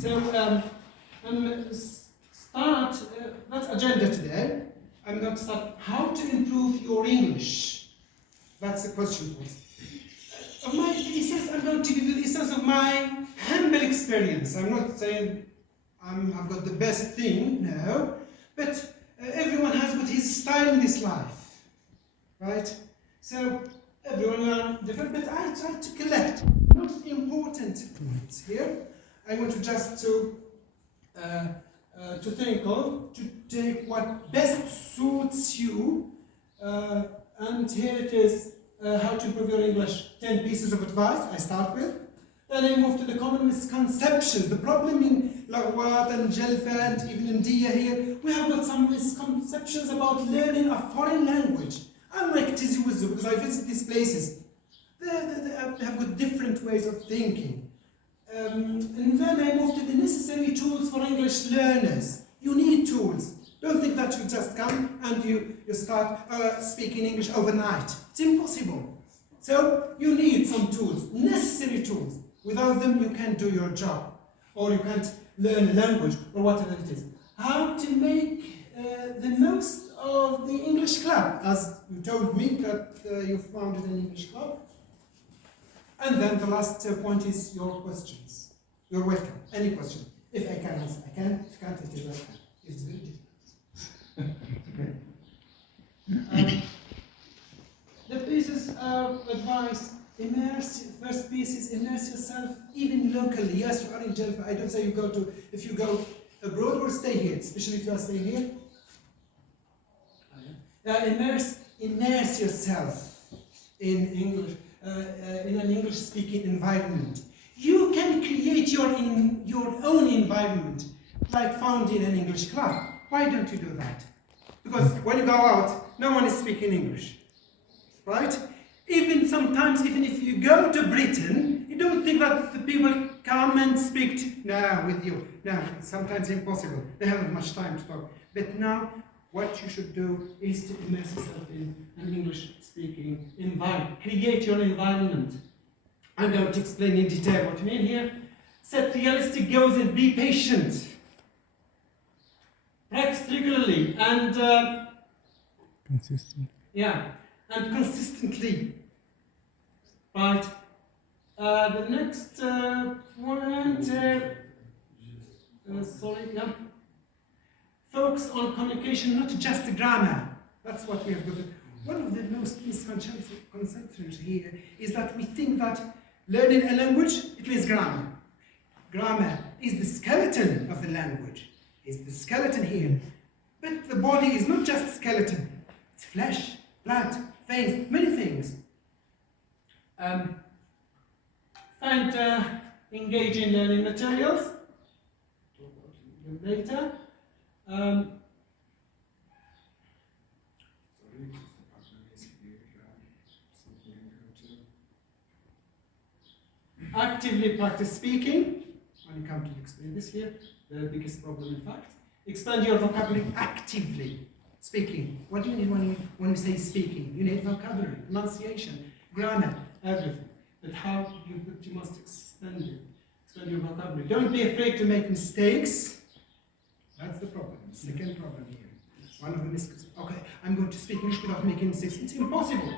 So, that's agenda today. I'm going to start how to improve your English. That's the question. Of my essence, I'm going to give you the essence of my humble experience. I'm not saying I've got the best thing, no. But everyone has got his style in this life, right? So everyone are different, but I try to collect most important points here. I want to just to think of, to take what best suits you, and here it is, how to improve your English, 10 pieces of advice I start with. Then I move to the common misconceptions. The problem in Lagwat and Djelfa and even in Dia here, we have got some misconceptions about learning a foreign language. Unlike Tizi Ouzou, because I visit these places, they have got different ways of thinking. And then I move to the necessary tools for English learners. You need tools. Don't think that you just come and you start speaking English overnight. It's impossible. So you need some tools, necessary tools. Without them, you can't do your job, or you can't learn a language, or whatever it is. How to make the most of the English club, as you told me that you founded an English club. And then the last point is your questions. You're welcome. Any question. If I can answer, I can. If I can't, it is welcome. It's very difficult. Okay. The pieces of advice. First piece is immerse yourself even locally. Yes, you are in Djelfa. I don't say you go to, if you go abroad or stay here, especially if you are staying here. Immerse yourself in English, in an English-speaking environment. You can create your own environment, like founding an English club. Why don't you do that? Because when you go out, no one is speaking English, right? Even sometimes, even if you go to Britain, you don't think that the people come and speak with you. No, it's sometimes impossible. They haven't much time to talk. But now, what you should do is to immerse yourself in an English-speaking environment. Create your environment. I'm going to explain in detail what I mean here. Set realistic goals and be patient. Practice regularly and consistent. Yeah, and consistently. Right. The next point. Focus on communication, not just grammar. That's what we have got. One of the most misconceptions here is that we think that learning a language, it means grammar. Grammar is the skeleton of the language. It's the skeleton here. But the body is not just skeleton. It's flesh, blood, veins, many things. Find engaging learning materials. Talk about it later. Actively practice speaking. When you come to explain this here, the biggest problem in fact. Expand your vocabulary actively. Speaking. What do you need when you say speaking? You need vocabulary, pronunciation, grammar, everything. But how you must expand it. Expand your vocabulary. Don't be afraid to make mistakes. That's the problem. Second problem here. One of the mistakes. Okay, I'm going to speak English without making mistakes. It's impossible.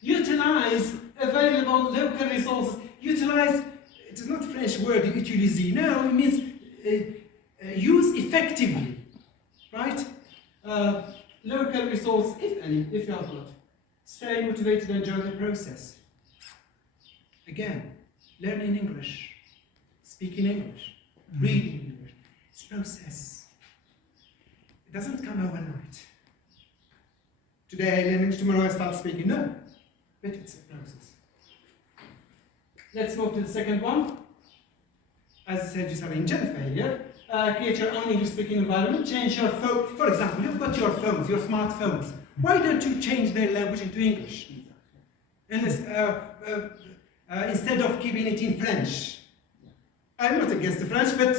Utilize available local resources. Utilize, it is not French word, utiliser. No, it means use effectively. Right? Local resource, if any, if you have got. Stay motivated and enjoy the process. Again, learning English, speaking English, reading English. It's a process. It doesn't come overnight. Today I learn English, tomorrow I start speaking. No, but it's a process. Let's move to the second one. As I said, just having Djelfa here. Create your own English-speaking environment. Change your phone. For example, you've got your phones, your smartphones. Why don't you change their language into English? Instead of keeping it in French. I'm not against the French, but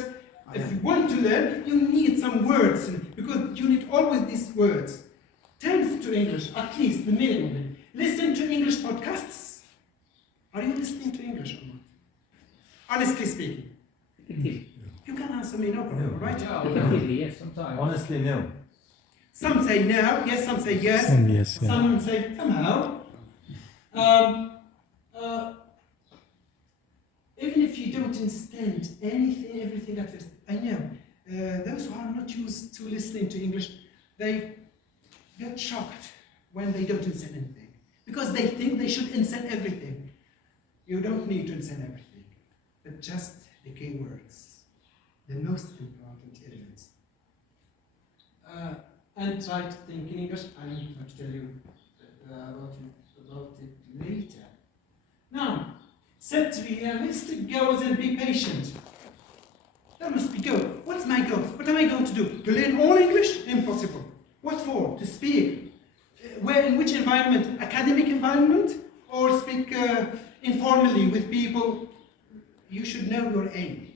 if you want to learn, you need some words, because you need always these words. Turn to English, at least the minimum. Listen to English podcasts. Are you listening to English or not? Honestly speaking. You can answer me, no problem, right? Effectively, yes, sometimes. Honestly, no. Some say no, yes, some say yes. Some yes, yeah. Some say somehow. Even if you don't understand anything, everything at first, I know those who are not used to listening to English, they get shocked when they don't understand anything because they think they should understand everything. You don't need to understand everything, but just the key words, the most important elements. And try to think in English. I'm going to tell you about it later. Now, set realistic goals and be patient. That must be goal. What's my goal? What am I going to do? To learn all English? Impossible. What for? To speak. Where? In which environment? Academic environment? Or speak informally with people? You should know your aim.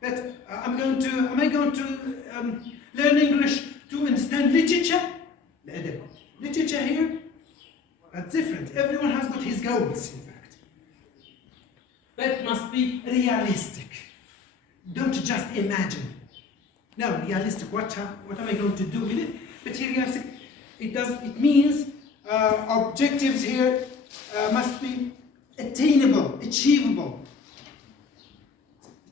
But am I going to learn English to understand literature? Literature here? That's different. Everyone has got his goals, in fact. But must be realistic. Don't just imagine. No, realistic. What am I going to do with it? But realistic, it means objectives here must be attainable, achievable.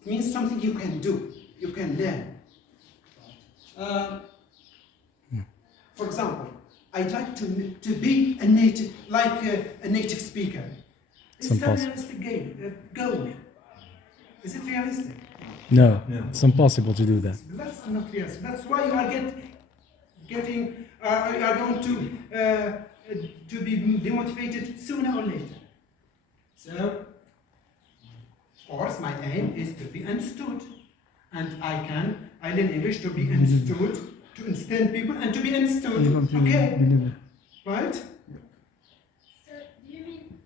It means something you can do, you can learn. For example, I'd like to be a native, like a native speaker. Is that a realistic goal? Is it realistic? No, it's impossible to do that. That's not realistic. That's why you are getting, you are going to be demotivated sooner or later. So, of course, my aim is to be understood, and I learn English to be understood, to understand people, and to be understood. Okay, right? So, do you mean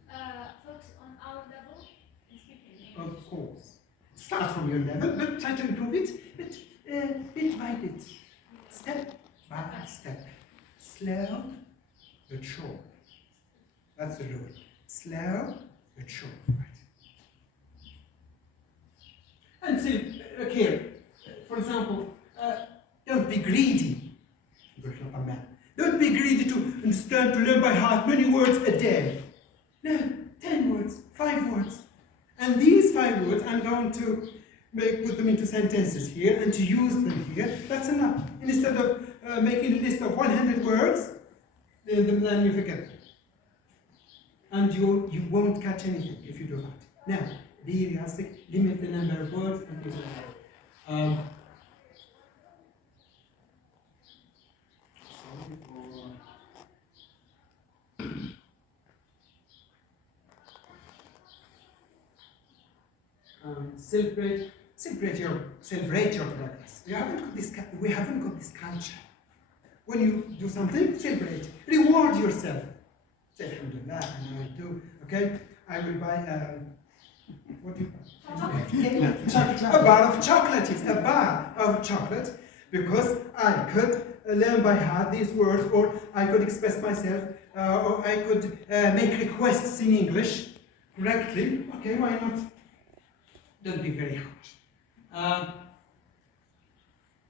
focus on our level in speaking English? Of course. Start from your level, but try to improve it, but bit by bit, step by step, slow but sure. That's the rule. Slow but sure. Right. And so, okay, for example, don't be greedy. Don't be greedy to understand, to learn by heart many words a day. No, 10 words, 5 words. And these 5 words, I'm going to put them into sentences here and to use them here. That's enough. Instead of making a list of 100 words, then you forget them. And you won't catch anything if you do that. Now, be realistic, limit the number of words, and things like that. Celebrate your progress. We haven't got this culture. When you do something, celebrate. Reward yourself. Say, alhamdulillah, I do. Okay, I will buy what do you buy? A bar of chocolate. It's a bar of chocolate because I could learn by heart these words, or I could express myself, or I could make requests in English correctly. Okay, why not? Don't be very harsh.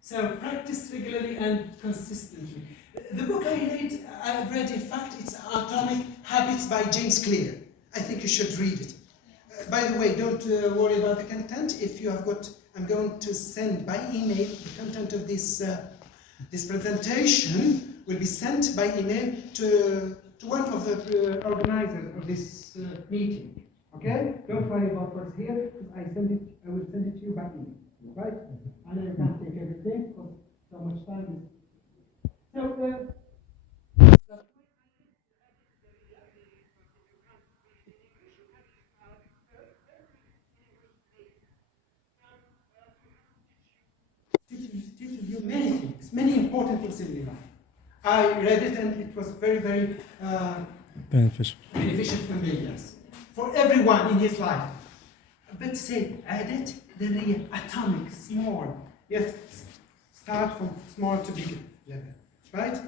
So practice regularly and consistently. The book I read, in fact, it's Atomic Habits by James Clear. I think you should read it. By the way, don't worry about the content. If you have got, I'm going to send by email the content of this presentation will be sent by email to one of the organizers of this meeting. Okay? Don't worry about what's here, because I will send it to you by email. Right? And I can't take everything because so much time is. So, teaches you many things, many important things in your life. I read it and it was very, very Beneficial. beneficial for me, yes. For everyone in his life. But say, add it, then atomic, small. Yes, start from small to big level, right?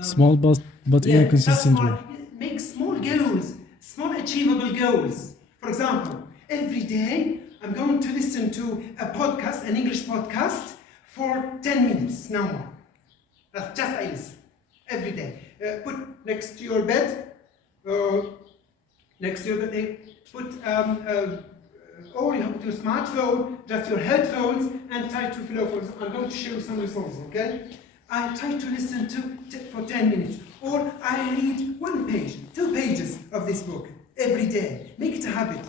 Small but in a consistent way. Make small goals, small achievable goals. For example, every day I'm going to listen to a podcast, an English podcast, for 10 minutes, no more. That's just I listen every day. Put next to your bed, put or you put your smartphone, just your headphones, and try to follow. I'm going to show you some results, okay? I try to listen for 10 minutes, or I read 1 page, 2 pages of this book every day. Make it a habit,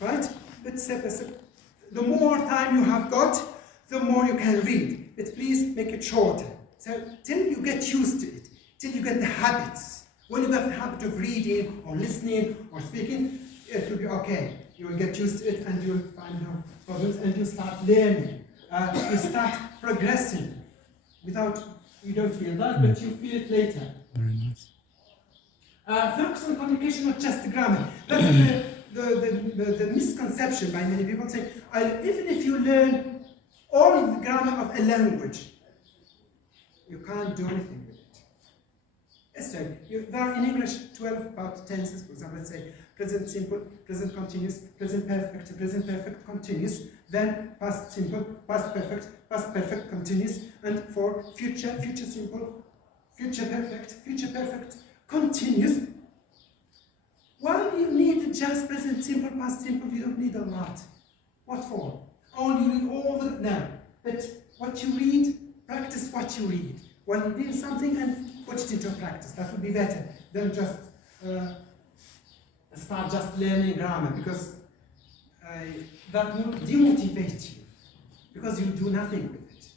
right? But the more time you have got, the more you can read. But please make it shorter. So till you get used to it, till you get the habits. When you get the habit of reading or listening or speaking, it will be okay. You will get used to it and you will find no problems and you start learning. You start progressing without, you don't feel that, but you feel it later. Very nice. Focus on communication, not just grammar. That's the misconception by many people say, even if you learn all the grammar of a language, you can't do anything with it. Yes, sir. There are in English 12 about tenses, for example, let's say present simple, present continuous, present perfect continuous, then past simple, past perfect continuous, and for future simple, future perfect continuous. Why do you need just present simple, past simple? You don't need a lot. What for? Only you read all the, no. But what you read, practice what you read. When you read something and put it into practice, that would be better than just start just learning grammar, because that will demotivate you, because you do nothing with it.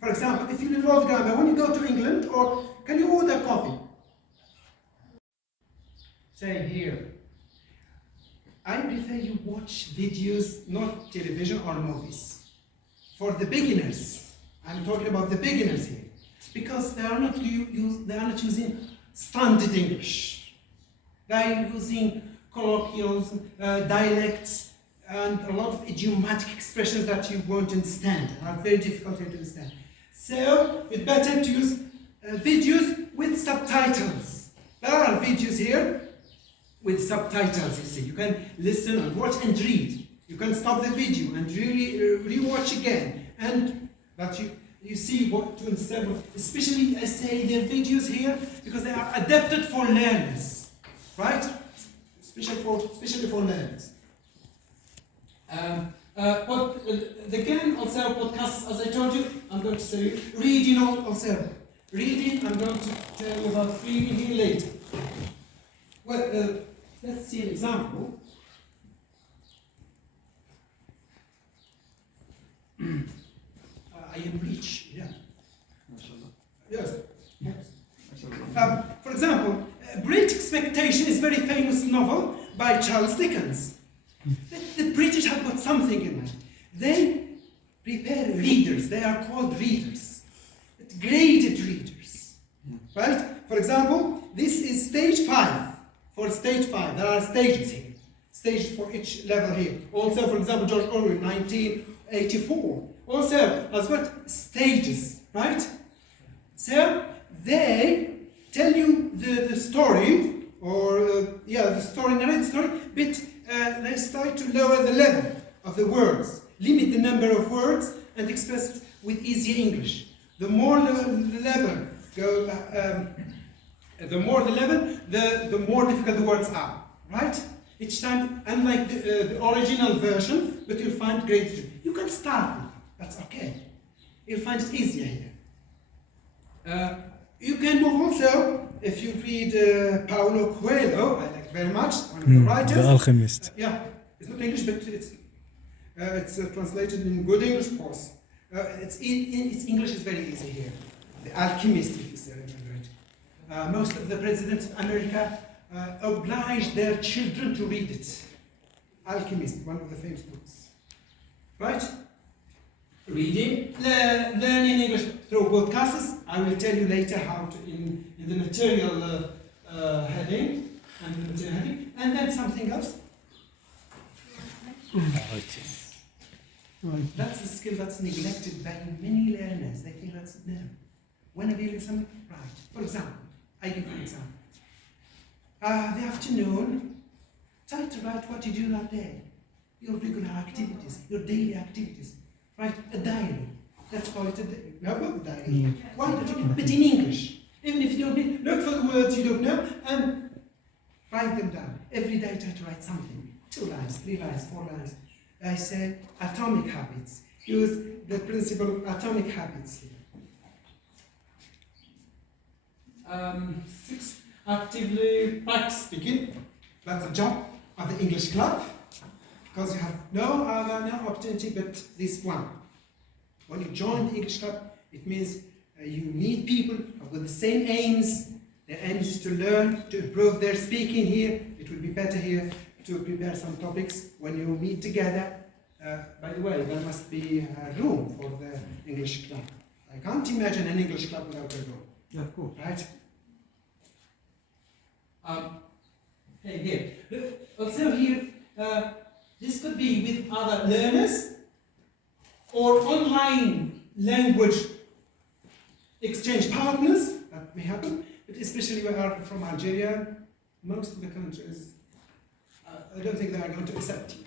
For example, if you learn all the grammar, when you go to England, or can you order coffee? Say here, I prefer you watch videos, not television or movies. For the beginners, I'm talking about the beginners here, because they are not using standard English. They are using colloquials, dialects, and a lot of idiomatic expressions that you won't understand, are very difficult to understand. So it's better to use videos with subtitles. There are videos here with subtitles, you see. You can listen and watch and read. You can stop the video and really re-watch again. And that you see what to understand. Especially, I say the videos here because they are adapted for learners, right? Especially for learners. Again, also podcasts, as I told you, I'm going to say reading also. Reading, I'm going to tell you about reading here later. Well, let's see an example. I am rich, yeah. Yes. For example, Great Expectation is a very famous novel by Charles Dickens. The British have got something in mind. They prepare readers. They are called readers. Graded readers. Right? For example, this is stage 5. For stage 5, there are stages here. Stages for each level here. Also, for example, George Orwell, 1984. Also, has got stages, right? So, they tell you the story, or the story, narrate the story, but they start to lower the level of the words, limit the number of words, and express it with easier English. The more the level go, the more difficult the words are, right? Each time, unlike the original version, but you'll find great. You can start with it, that's okay. You'll find it easier here. You can move also, if you read Paulo Coelho, I like very much, one of the writers. The Alchemist. Yeah, it's not English, but it's translated in good English, of course. Its English is very easy here. The Alchemist, if you say it. Most of the presidents of America oblige their children to read it. Alchemist, one of the famous books. Right? Reading, learning English through podcasts. I will tell you later how to in the material heading and then something else. Right. That's a skill that's neglected by many learners. They think that's no. Whenever you learn something, right. For example, I give you an example. The afternoon, try to write what you do that day. your regular activities, your daily activities. Right? A diary. Let's call it a diary. You have got a diary. Why don't you? But in English. Even if you don't need, look for the words you don't know and write them down. Every day try to write something. 2 lines, 3 lines, 4 lines. I say atomic habits. Use the principle of atomic habits here. 6. Actively practice speaking. That's a job of the English club. Because you have no other opportunity but this one. When you join the English club, it means you meet people with the same aims. Their aim is to learn, to improve their speaking here. It will be better here to prepare some topics when you meet together. By the way, there must be a room for the English club. I can't imagine an English club without a room. Yeah, of course. Right? Here. Also here, this could be with other learners or online language exchange partners. That may happen, but especially we are from Algeria, most of the countries, I don't think they are going to accept you.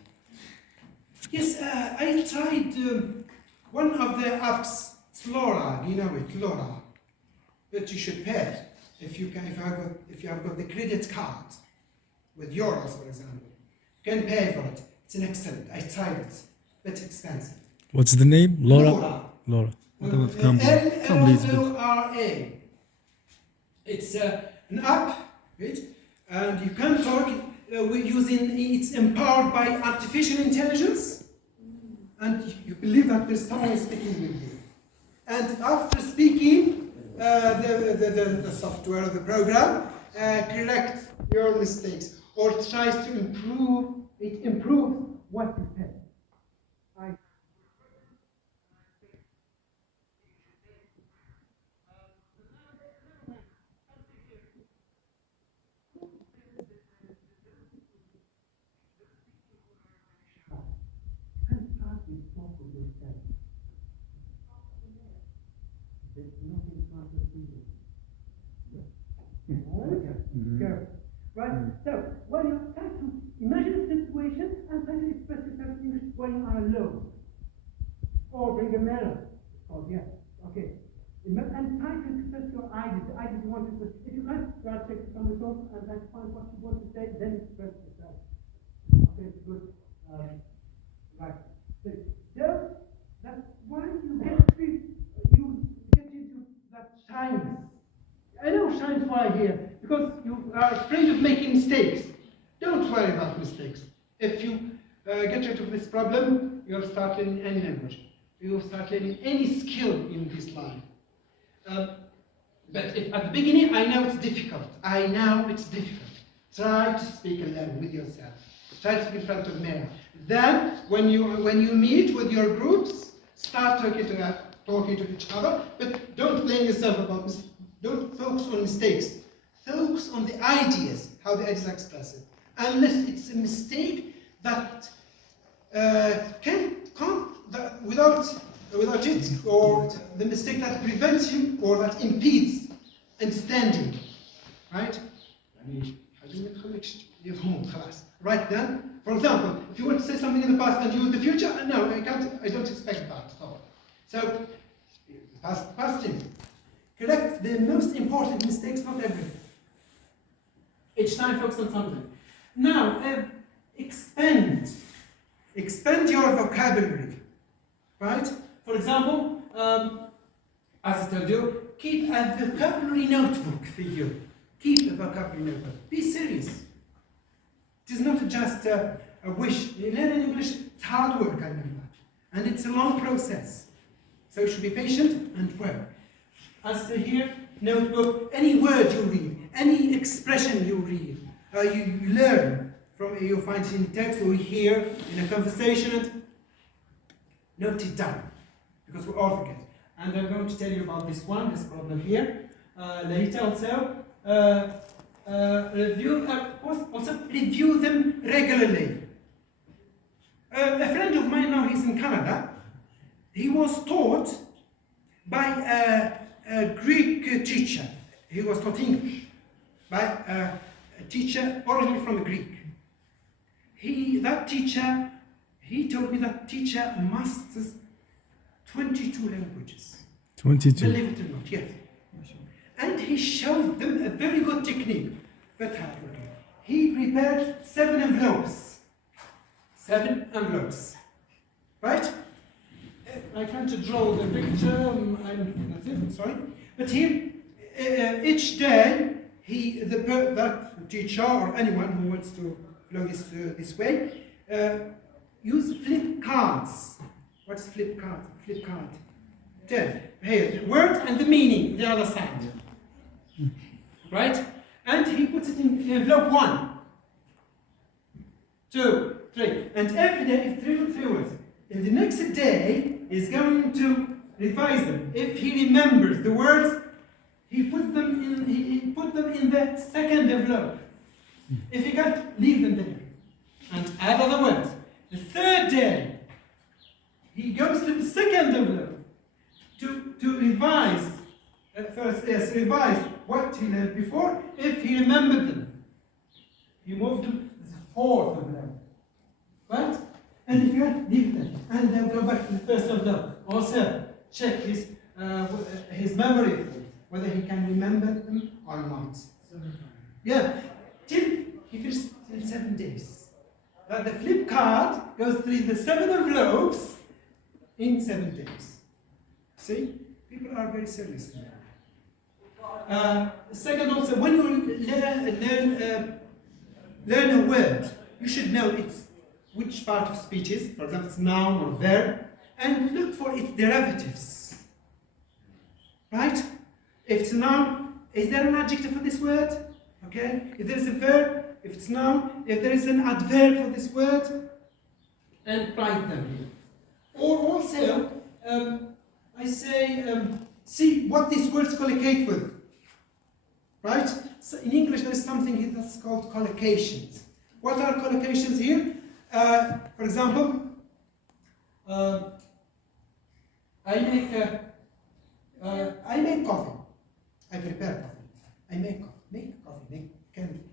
Yes, I tried one of the apps, it's Laura, you know it, Laura. But you should pay if you have got the credit card with euros, for example. You can pay for it. It's an excellent. I tried it, but expensive. What's the name? Laura. Laura. Laura. L-O-R-A. It's an app, right? And you can talk it's empowered by artificial intelligence, and you believe that there's someone speaking with you. And after speaking, the software of the program corrects your mistakes or tries to improve. It improves what you said. Right? So, when you try to imagine a situation and try to express yourself in English when you are alone, or bring a melody. Oh, yeah, okay. And try to express your ideas. The ideas you want to express. If you can't start to from the top and try to find what you want to say, then express yourself. Okay, good. Right. So, that's why you get into that shyness. I know shyness why here, because you are afraid of making mistakes. Don't worry about mistakes. If you get rid of this problem, you'll start learning any language. You'll start learning any skill in this life. But if at the beginning, I know it's difficult. I know it's difficult. Try to speak alone with yourself. Try to speak in front of the mirror. Then, when you meet with your groups, start talking to each other, but don't blame yourself about mistakes. Don't focus on mistakes. Focus on the ideas, how the ideas are expressed. Unless it's a mistake that without it, or the mistake that prevents you or that impedes understanding, right? Right then, for example, if you want to say something in the past and use the future, no, I don't expect that. So, past tense. Correct the most important mistakes, not everything. Each time focus on something. Now, expand your vocabulary, right? For example, as I told you, keep a vocabulary notebook for you. Keep a vocabulary notebook. Be serious. It is not just a wish. Learning English, it's hard work, I remember. And it's a long process. So you should be patient and work. As here, notebook, any word you read, any expression you read, you learn from, you find it in text or hear in a conversation, note it down, because we all forget. And I'm going to tell you about this problem here, later also. Review them regularly. A friend of mine now, he's in Canada. He was taught by a Greek teacher. He was taught English by a teacher originally from Greek. That teacher he told me that teacher masters 22 languages. 22. Believe it or not, yes. And he showed them a very good technique. But he prepared 7 envelopes. 7 envelopes. Right? I can't draw the picture. That's it, I'm sorry. But here, each day, that teacher or anyone who wants to learn this way, use flip cards. What's flip card? Flip card. Here, the word and the meaning, the other side. Right? And he puts it in envelope 1, 2, 3. And every day, three words. And the next day, he's going to revise them. If he remembers the words, he put them in the second envelope. If he can't, leave them there. And add other words. The third day, he goes to the second envelope to revise. Revise what he learned before, if he remembered them. He moved to the fourth envelope. Right? And if you want, leave it there. And then go back to the first envelope. Also, check his memory, whether he can remember them or not. Yeah, till he finished in 7 days. The flip card goes through the 7 envelopes in 7 days. See? People are very serious. Second, also, when you learn a word, you should know which part of speech is, for example, it's noun or verb, and look for its derivatives. Right? If it's a noun, is there an adjective for this word? Okay? If there's a verb, if it's noun, if there is an adverb for this word, and write them here. Or also, I say, see what these words collocate with. Right? So in English, there is something here that's called collocations. What are collocations here? For example, I make coffee. I prepare coffee. I make coffee.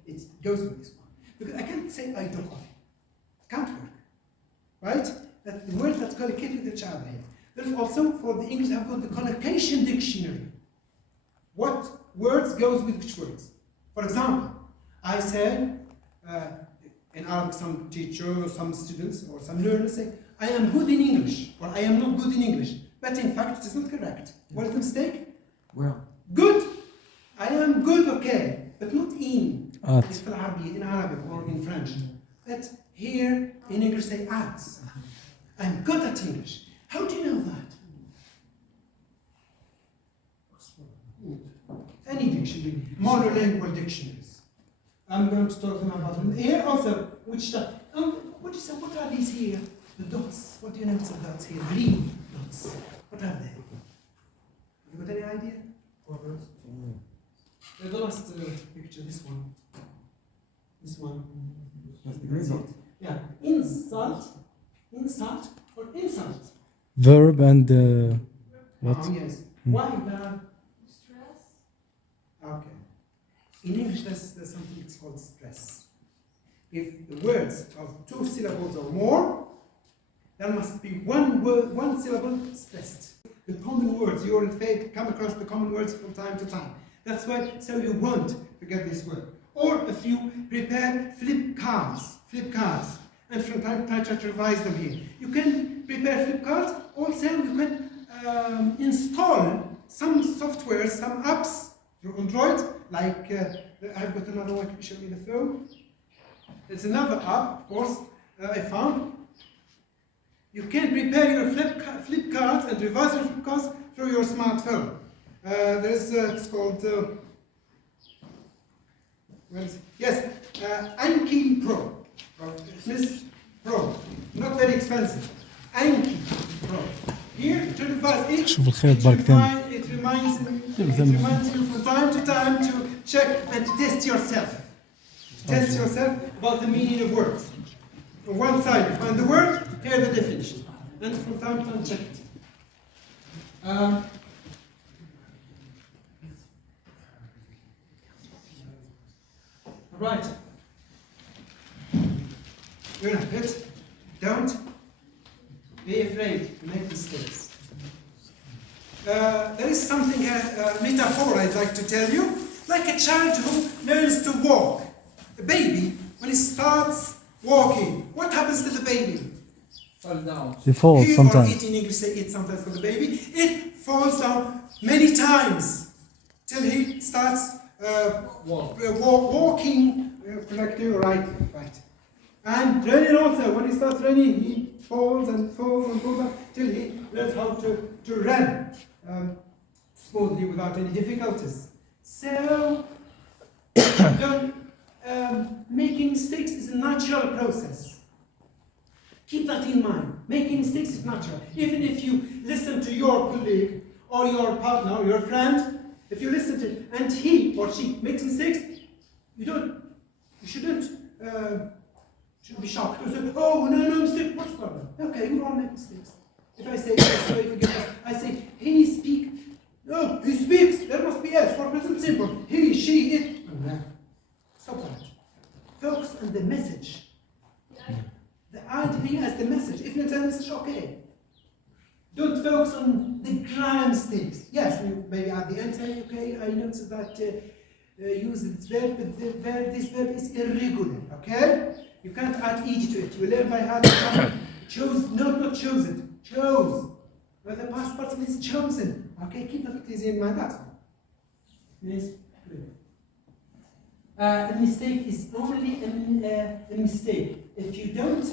It goes with this one. Because I can't say I do coffee. Can't work. Right? That's the words that collocate with each other here. There's also, for the English, I've got the collocation dictionary. What words goes with which words? For example, I say, in Arabic, some teacher or some students or some learners say, I am good in English, or I am not good in English. But in fact, it is not correct. What is the mistake? Well. Good. I am good, okay, but not in. At. It's in Arabic or in French. But here in English, say at. I'm good at English. How do you know that? Any dictionary, monolingual dictionaries. I'm going to talk to them about them. Here also, which stuff? What are these here? The dots. What do you know about the dots here? Green dots. What are they? Have you got any idea? The last picture, this one. This one. That's the green dot. Yeah. Insult or insult. Verb and what? Oh, yes. Why the Stress. okay. In English, there's something that's called stress. If the words of 2 syllables or more, there must be one syllable stressed. The common words, you will come across the common words from time to time. That's why, so you won't forget this word. Or if you prepare flip cards, and from time to time try to revise them here. You can prepare flip cards. Also, you can install some software, some apps through Android, like I've got another one, can you show me the phone? There's another app, of course, I found. You can prepare your flip cards and revise your flip cards through your smartphone. It's called, where is it? Yes, Anki Pro. Miss Pro. Not very expensive. Anki Pro. Here, to revise it, شوف الخيط بارك ثاني. it reminds you from time to time to check and test yourself. Test yourself about the meaning of words. On one side, you find the word, here the definition. And from time to time, check it. Right. You're not good. Don't be afraid to make mistakes. There is something, a metaphor I'd like to tell you. Like a child who learns to walk. A baby, when he starts walking, what happens to the baby? Fall down. They fall He or sometimes. it in English say it sometimes for the baby. It falls down many times till he starts walking correctly or right. And running also, when he starts running, he falls and falls and falls till he learns how to run smoothly without any difficulties. So, making mistakes is a natural process. Keep that in mind. Making mistakes is natural. Even if you listen to your colleague or your partner or your friend, if you listen to and he or she makes mistakes, you shouldn't be shocked. You say, oh, no, mistake, what's the problem? Okay, we all make mistakes. If I say, sorry, forgive us, I say, he speak. No, he speaks. There must be S for present simple. He, she, it. No. Stop that. Focus on the message. The idea as the message. If it's a message, okay. Don't focus on the grammar mistakes. Yes, you maybe at the end say, okay, I noticed that use this verb, but this verb is irregular, okay? You can't add ed to it. You learn by heart. Chose, no, not chosen. Chose. But the past participle is chosen. Okay, keep that please in mind. That's all. Yes, good. A mistake is only a mistake if you don't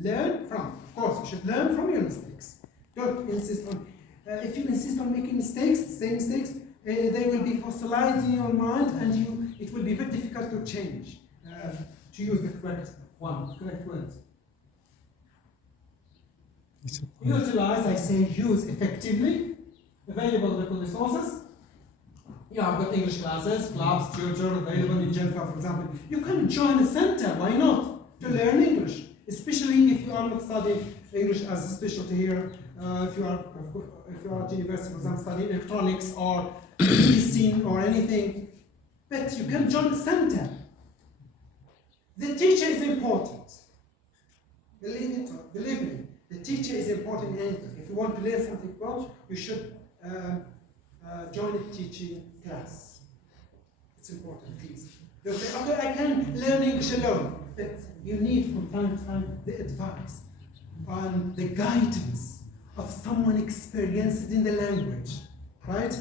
learn from. Of course, you should learn from your mistakes. Don't insist on. If you insist on making mistakes, same mistakes, they will be fossilized in your mind, and it will be very difficult to change, to use the correct words. Utilize, I say, use effectively available local resources. You have got English classes, clubs, tutor available in Djelfa, for example. You can join a center, why not? To learn English, especially if you are not studying English as a specialty here. If you are at university, for example, studying electronics or medicine or anything, but you can join a center. The teacher is important. Believe me. The teacher is important in anything. If you want to learn something well, you should join a teaching class. It's important, please. They'll say, okay, I can learn English alone. But you need from time to time the advice and the guidance of someone experienced in the language. Right?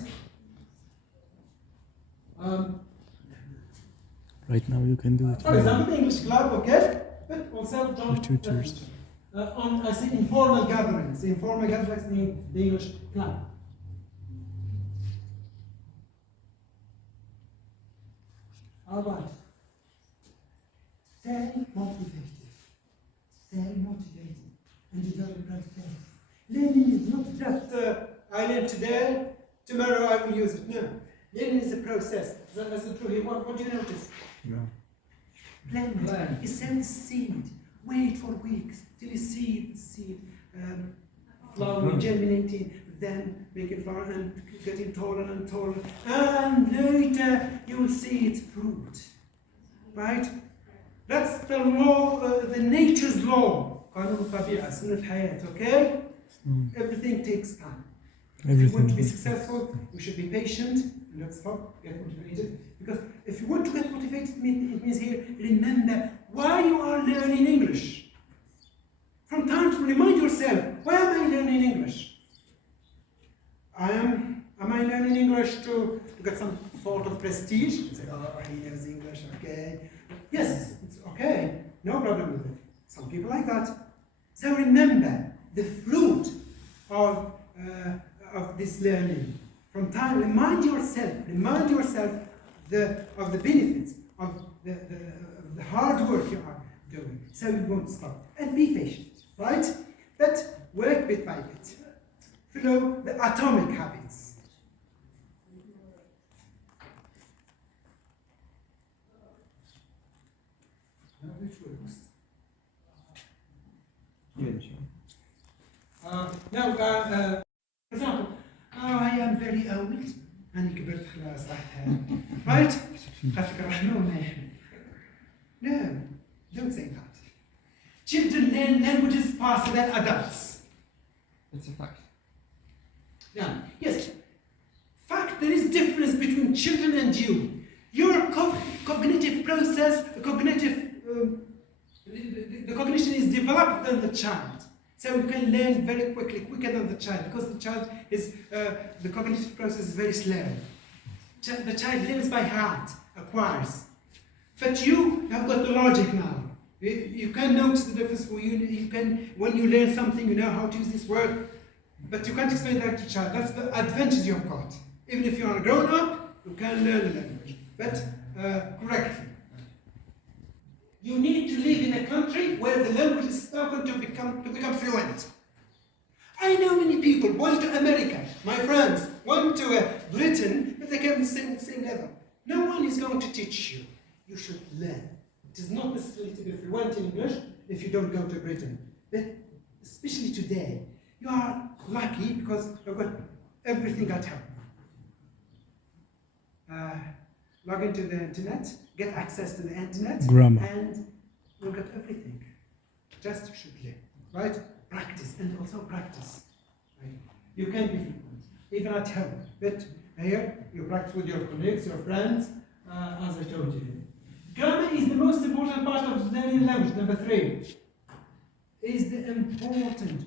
Right now you can do it. For example, the English club, okay? But also join tutors. I say informal gatherings. Informal gatherings in the English club. All right. Stay motivated. Stay motivated. And you don't process. Learning is not just I learn today, tomorrow I will use it. No. Learning is a process. That's the truth. What do you notice? No. Learn. You send seed. Wait for weeks till you see the seed flowering, germinating, then making flower and getting taller and taller. And later you will see its fruit. Right? That's the law, the nature's law. قانون الطبيعة, سنة الحياة, okay? Everything takes time. If you want to be successful, you should be patient and not stop, get motivated. Because if you want to get motivated, it means here, remember why you are learning English. From time to remind yourself, why am I learning English? Am I learning English to get some sort of prestige? Say, oh, he knows English, okay. Yes, it's okay, no problem with it. Some people like that. So remember, the fruit of this learning. From time, remind yourself of the benefits of the hard work you are doing. So you won't stop. And be patient, right? But work bit by bit. Follow the atomic habits. Now it works. For example, I am very old and كبرت خلاص right? No, don't say that. Children learn languages faster than adults. It's a fact. Yeah. Yes. Fact, there is difference between children and you. Your cognitive process, the cognition is developed than the child. So you can learn very quickly, quicker than the child, because the child is, the cognitive process is very slow. The child learns by heart, acquires. But you have got the logic now. You can notice the difference. You can, when you learn something, you know how to use this word, but you can't explain that to a child. That's the advantage you've got. Even if you are a grown-up, you can learn the language, but correctly. You need to live in a country where the language is spoken to become fluent. I know many people went to America. My friends went to Britain, but they came to the same level. No one is going to teach you. You should learn. It is not necessary to be fluent in English if you don't go to Britain. But especially today, you are lucky because you've got everything at home. Log into the internet, get access to the internet, Grammar. and you'll get everything. Just should learn, right? Practice, and also practice. Right? You can be fluent, even at home. But here, you practice with your colleagues, your friends, as I told you. Grammar is the most important part of learning language. Number 3 is the important.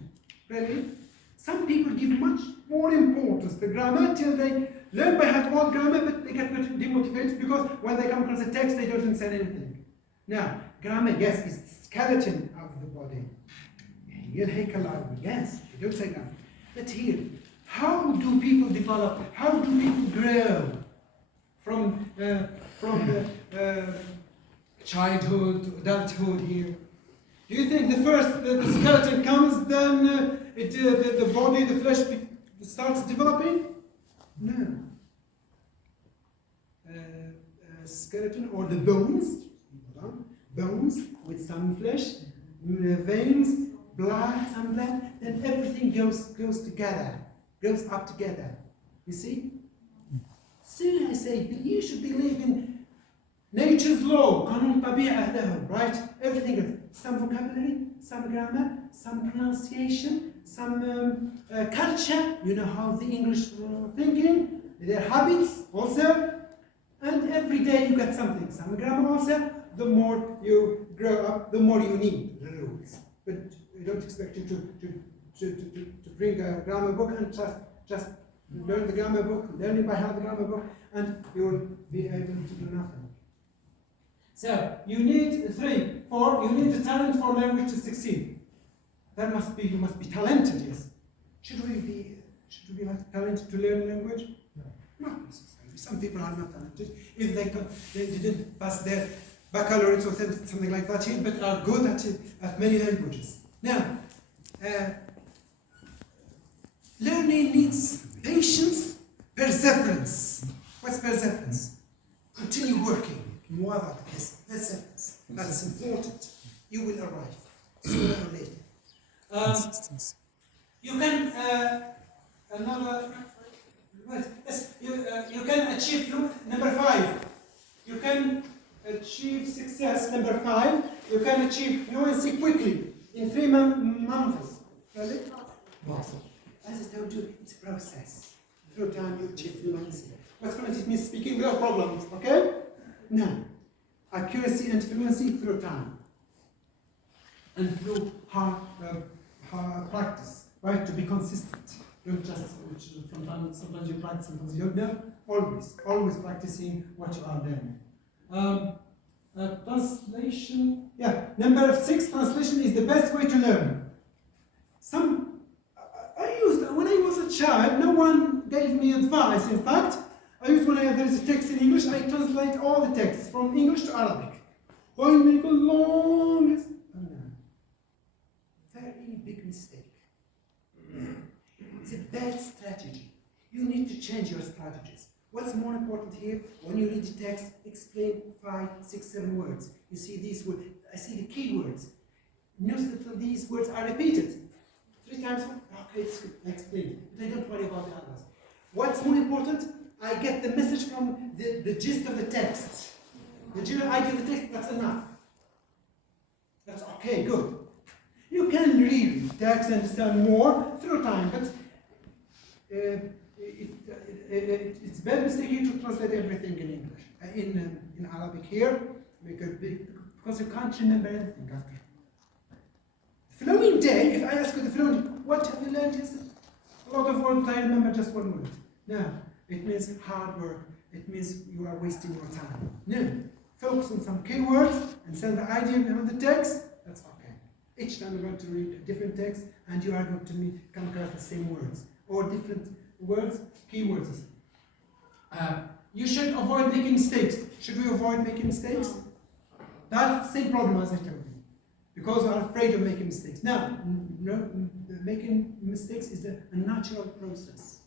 Really? Some people give much more importance to grammar till they learn by heart all grammar, but they get demotivated because when they come across a text, they don't understand anything. Now, grammar, yes, is the skeleton of the body. Yes, you don't say grammar. But here, how do people develop? How do people grow from childhood to adulthood here? Do you think the first the skeleton comes, then the body, the flesh starts developing? No. Skeleton or the bones with some flesh, veins, blood, some blood, then everything goes together, goes up together. You see? Soon I say you should believe in nature's law, قانون طبيعة له, right? Everything is some vocabulary, some grammar, some pronunciation, some culture. You know how the English thinking, their habits also, and every day you get something. Some grammar also. The more you grow up, the more you need the rules. But we don't expect you to bring a grammar book and just learn the grammar book, learn it by heart the grammar book, and you will be able to do nothing. So you need 3, 4. You need the talent for language to succeed. You must be talented. Yes. Should we be like talented to learn language? No. Not necessarily. Some people are not talented if they didn't pass their baccalaureate or something like that here, but are good at many languages. Now, learning needs patience, perseverance. What's perseverance? Continue working. Yes, perseverance. That's important. You will arrive sooner or later. You can another. Yes, you can achieve number 5. You can achieve success. Number 5. You can achieve fluency quickly in 3 months. Really? As I told you, it's a process. Through time, you achieve fluency. What's fluency? It means speaking without problems. Okay? Now, accuracy and fluency through time. And through hard practice, right? To be consistent. Don't just, sometimes you practice, sometimes you don't know. Always practicing what you are learning. Translation, number 6, translation is the best way to learn. When I was a child, no one gave me advice. In fact, there is a text in English, I translate all the texts from English to Arabic. Why make a long list? Oh no. Very big mistake. It's a bad strategy. You need to change your strategies. What's more important here? When you read the text, explain 5, 6, 7 words. You see these words. I see the key words. Notice that these words are repeated 3 times. Okay, it's good. I explained. But I don't worry about the others. What's more important? I get the message from the gist of the text. The general idea of the text, that's enough. That's okay, good. You can read the text and understand more through your time, but it's very mistake to translate everything in English, in Arabic here, because you can't remember anything after. The following day, if I ask you the following, what have you learned? Is a lot of words I remember just 1 minute. No, it means hard work. It means you are wasting your time. No, focus on some keywords and send the idea behind the text. That's okay. Each time you're going to read a different text, and you are going to come across the same words or different words, keywords. You should avoid making mistakes. Should we avoid making mistakes? That's the same problem as I told you, because we are afraid of making mistakes. Now, making mistakes is a natural process,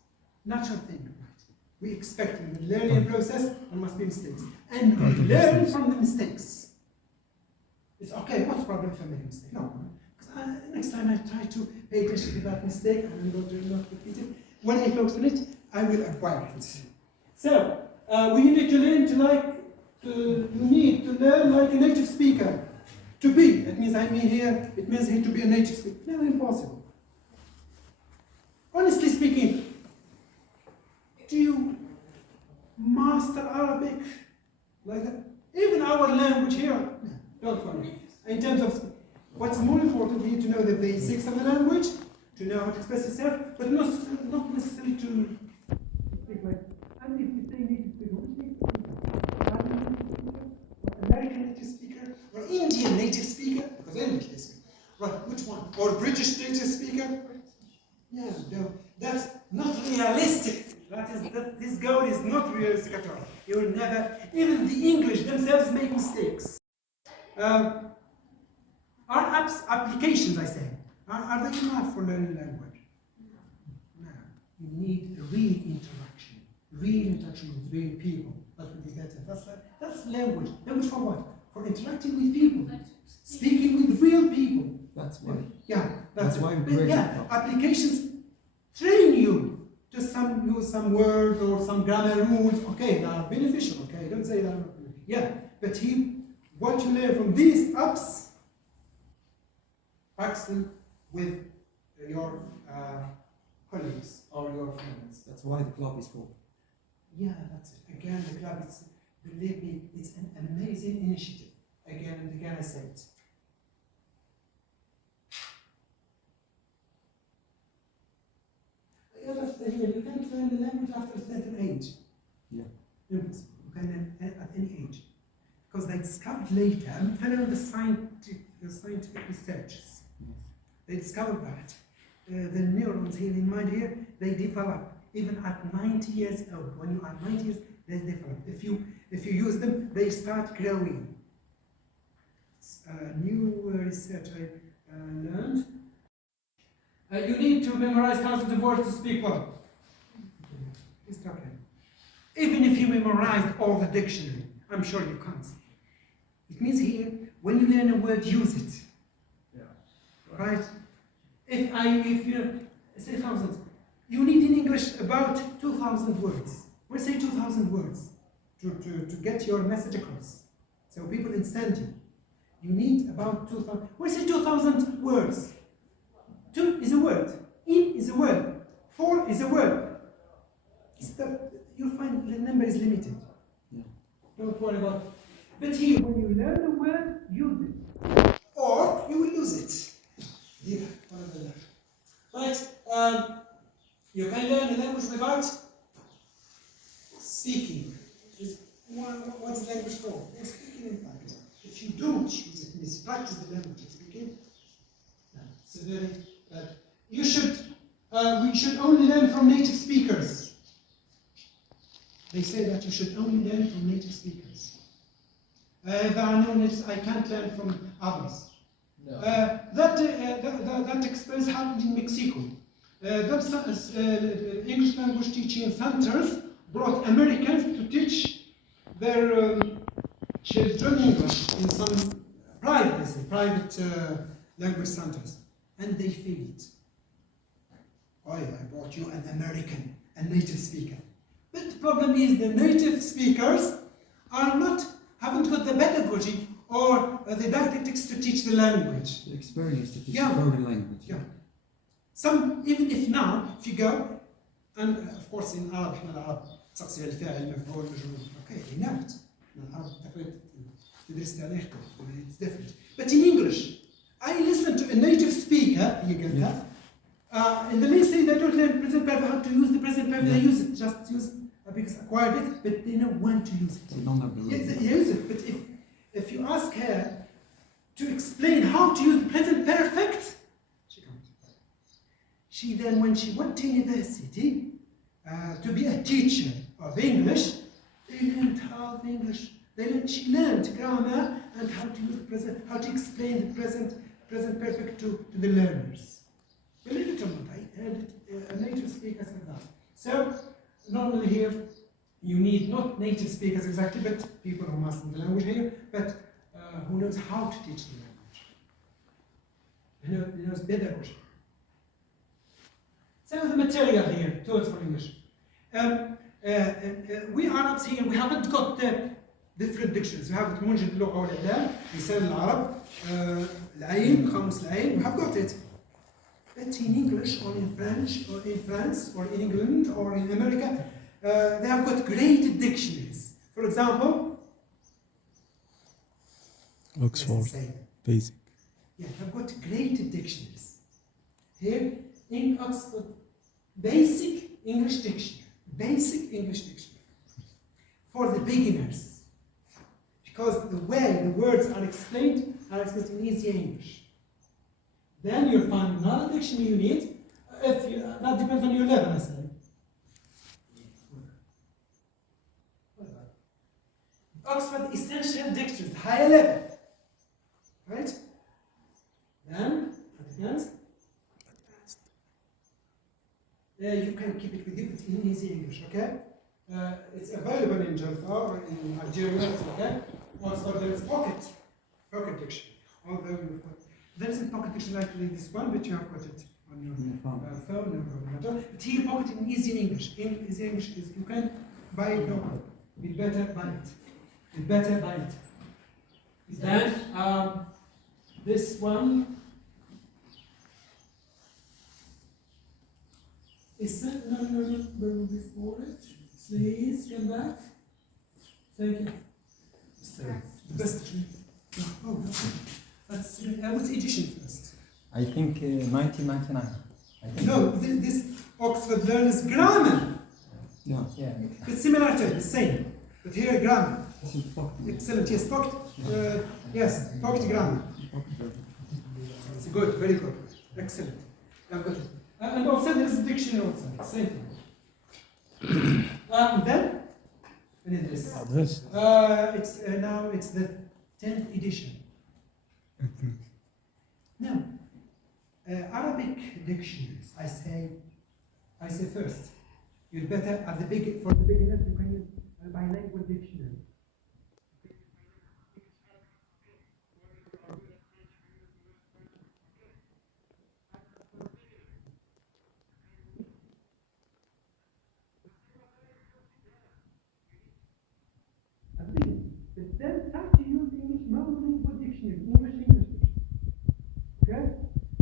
natural thing. Right? We expect in the learning process there must be mistakes, and we learn from the mistakes. It's okay. What's the problem if I make a mistake? No, because next time I try to pay attention to that mistake, and I'm going to not repeat it. When I focus on it, I will acquire it. So we need to learn you need to learn like a native speaker. To be, it means it means to be a native speaker. No, impossible. Honestly speaking, do you master Arabic like that? Even our language here, no, don't worry. In terms of what's more important, we need to know the basics of the language, to know how to express yourself, but not necessarily to speak like. And if you say native speaker, which native speaker? American native speaker, or Indian native speaker? Because English they speak. Right, which one? Or British native speaker? Yeah, no, that's not realistic. This goal is not realistic at all. You will never, even the English themselves make mistakes. Are applications, I say, are they enough for learning language? No. You need a real interaction with real people. That would be better. That's language. Language for what? For interacting with people. Speaking with real people. That's why. Yeah, That's why we created. Yeah, applications train you to use some words or some grammar rules. Okay, they are beneficial. Okay, don't say that. Yeah, but what you learn from these apps, practice them with your colleagues or your friends. That's why the club is called. Yeah, that's it. Again, the club is, believe me, it's an amazing initiative. Again and again, I say it. The other thing, you can't learn the language after a certain age. Yeah. Impossible. You can learn at any age. Because they discovered later, I'm following the scientific researches. Yes. They discovered that the neurons here in mind here, they develop even at 90 years old. When you are 90 years, they develop. If you use them, they start growing. It's new research I learned. You need to memorize thousands of words to speak well. It's okay. Even if you memorized all the dictionary, I'm sure you can't. It means here, when you learn a word, use it. Yeah. Right? If you say thousands, you need in English about 2,000 words. We say 2,000 words to get your message across. So people understand you. You need about 2,000. We say 2,000 words. 2 is a word. In is a word. 4 is a word. You'll find the number is limited. Yeah. Don't worry about it. But here, when you learn the word, use it. Or you will lose it. Here, one of the left. Right. You can learn the language without speaking. What's the language for? You're speaking in fact. If you don't use it, mispractice the language of speaking, it's a very bad. We should only learn from native speakers. They say that you should only learn from native speakers. There are no natives, I can't learn from others. No. That experience happened in Mexico. English language teaching centers brought Americans to teach their children English in some private language centers, and they failed. Oh, I brought you an American, a native speaker. But the problem is the native speakers haven't got the pedagogy or the didactics to teach the language. The experience to teach Yeah. foreign language. Yeah. even if now, if you go, and of course in Arab, احنا العرب تقصي الفاعل مفعول مجرور. Okay, they know it. العرب تقريبا تدرس تاريخ, it's different. But in English, I listen to a native speaker, and then they say they don't learn present perfect, how to use the present perfect, they use it, just use because acquired it, but they know when to use it. They don't have the rules. Yes, they use it, but if you ask her to explain how to use the present perfect, she can't. She then, when she went to university to be a teacher of English, they learned how the English. She learned grammar and how to use the present, how to explain the present perfect to the learners. Believe it or not, I heard it, a native speaker said that. So normally here you need not native speakers exactly, but people who master the language here, but who knows how to teach the language. Who knows pedagogy. So the material here, tools for English. We Arabs here, we haven't got the different dictionaries. We have منجد اللغة والإعلام, لسان العرب, العين, خاموس العين, we have got it. But in English or in French or in France or in England or in America, they have got graded dictionaries. For example, Oxford, basic. Yeah, I've got graded dictionaries. Here, in Oxford, basic English dictionary. Basic English dictionary. For the beginners. Because the way the words are explained in easy English. Then you'll find another dictionary you need. That depends on your level, I say. Oxford Essential Dictionary, higher level. Right? Then, at the end, you can keep it with you, it's in easy English, okay? It's available in Djelfa or in Algeria, okay? Also, there is pocket dictionary. Although you've got, there isn't pocket dictionary like this one, but you have got it on your phone, no problem at all. But here, pocket in easy English. In easy English is you can buy it, no problem. We better buy it. We better buy it. Then, this one is no, before it. Please come back. Thank you. The best. Oh, that's what edition first? I think 1999. I think. No, this Oxford Learners Grammar. Yeah. It's similar to it, the same. But here grammar. This is pocket. Excellent, yes, pocket. Yes, pocket grammar. It's good, very good. Excellent. I've got it. And also there's a dictionary also, same thing. Then, when is this? It's now it's the 10th edition. Now, Arabic dictionaries, I say first, you'd better at the for the beginners you can use a bilingual dictionary. But then start to use English monolingual dictionary, English dictionary. Okay?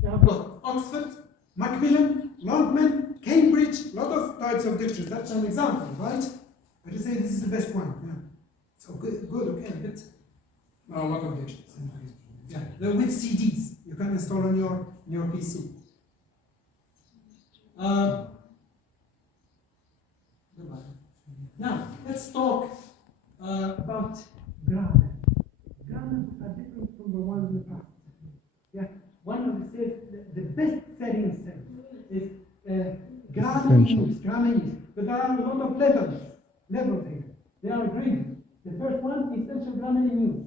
You have got Oxford, Macmillan, Longman, Cambridge, a lot of types of dictionaries. That's an example, right? But you say this is the best one. Yeah. So good, okay, but a lot of dictionaries. Yeah. They're with CDs. You can install on your PC. Now, let's talk about grammar. Grammar are different from the ones in the past. Yeah, one of the best settings is grammar use, but there are a lot of levels here. They are graded. The first one, essential grammar in use,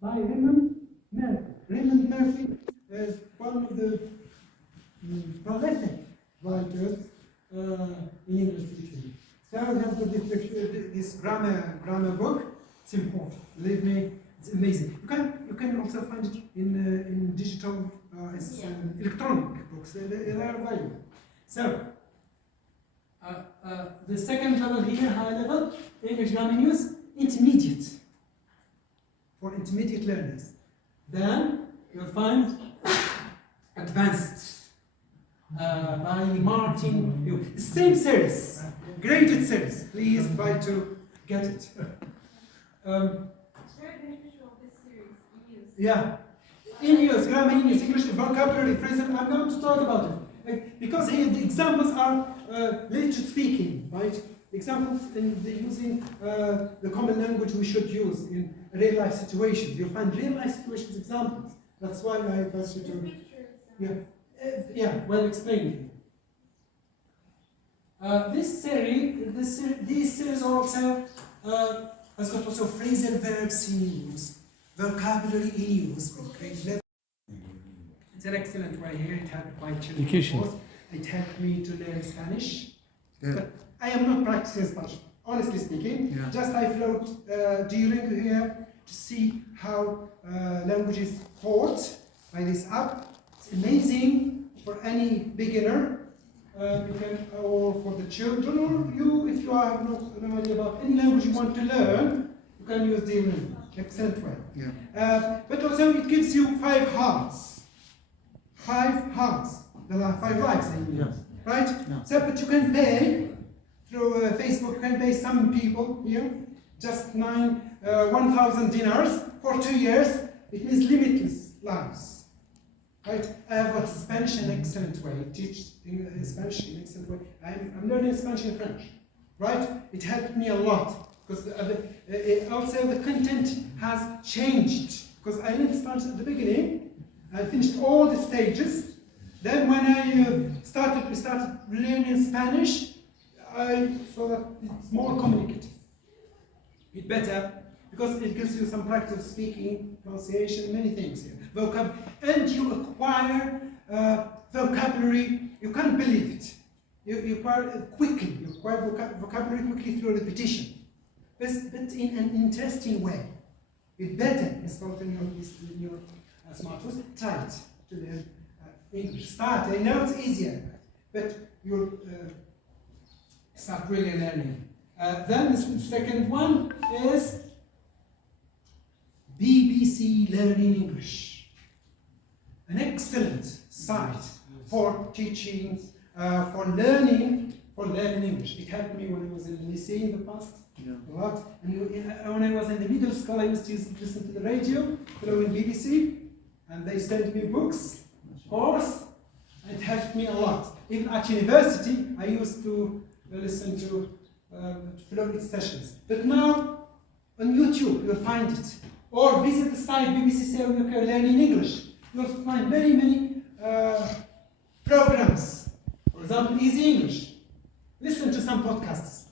by Raymond Murphy. Raymond Murphy is one of the prolific writers in English dictionary. So we have this grammar book. It's important. Believe me, it's amazing. You can also find it in digital, electronic books. They are available. So the second level here, high level, English grammar use, intermediate, for intermediate learners. Then you'll find advanced by Martin. Same series, graded series. Please try to get it. It's very beneficial, this series, in use. Yeah. In use, grammar in use, English vocabulary, phrasal. I'm going to talk about it. Because here the examples are literature speaking, right? Examples in using the common language we should use in real life situations. You'll find real life situations examples. That's why I asked you to. Yeah, well explained. This series also has got also phrasal verbs in use, vocabulary in use. It's an excellent way here. It helped my children. Education. Of course. It helped me to learn Spanish. Yeah. But I am not practicing Spanish, honestly speaking. Yeah. Just I float during here to see how language is taught by this app. It's amazing for any beginner, or for the children, or you, if you have no idea about any language you want to learn, you can use Duolingo. Excellent way. Yeah. But also it gives you 5 hearts. 5 hearts. There are 5 lives, I mean. Yeah. Right? Yeah. So, but you can pay through Facebook. You can pay some people here just 1,000 dinars for 2 years. It means limitless lives. Right? I have got Spanish in an excellent way. Teach Spanish in an excellent way. I'm learning Spanish and French. Right? It helped me a lot because also the content has changed. Because I learned Spanish at the beginning. I finished all the stages. Then when we started learning Spanish, I saw that it's more communicative. It's better because it gives you some practice of speaking, pronunciation, many things here. And you acquire vocabulary. You can't believe it. You acquire it quickly. You acquire vocabulary quickly through repetition, but in an interesting way. It's better installed in your smartphone. Try it to learn English. Start. I know it's easier, but you'll start really learning. Then the second one is BBC Learning English. An excellent site for teaching, for learning English. It helped me when I was in the lycée in the past. Yeah. A lot. And when I was in the middle school, I used to listen to the radio, following BBC, and they sent me books, of course. It helped me a lot. Even at university, I used to listen to follow sessions. But now, on YouTube, you'll find it. Or visit the site BBC UK Learning English. You'll find many programs. For example, Easy English. Listen to some podcasts.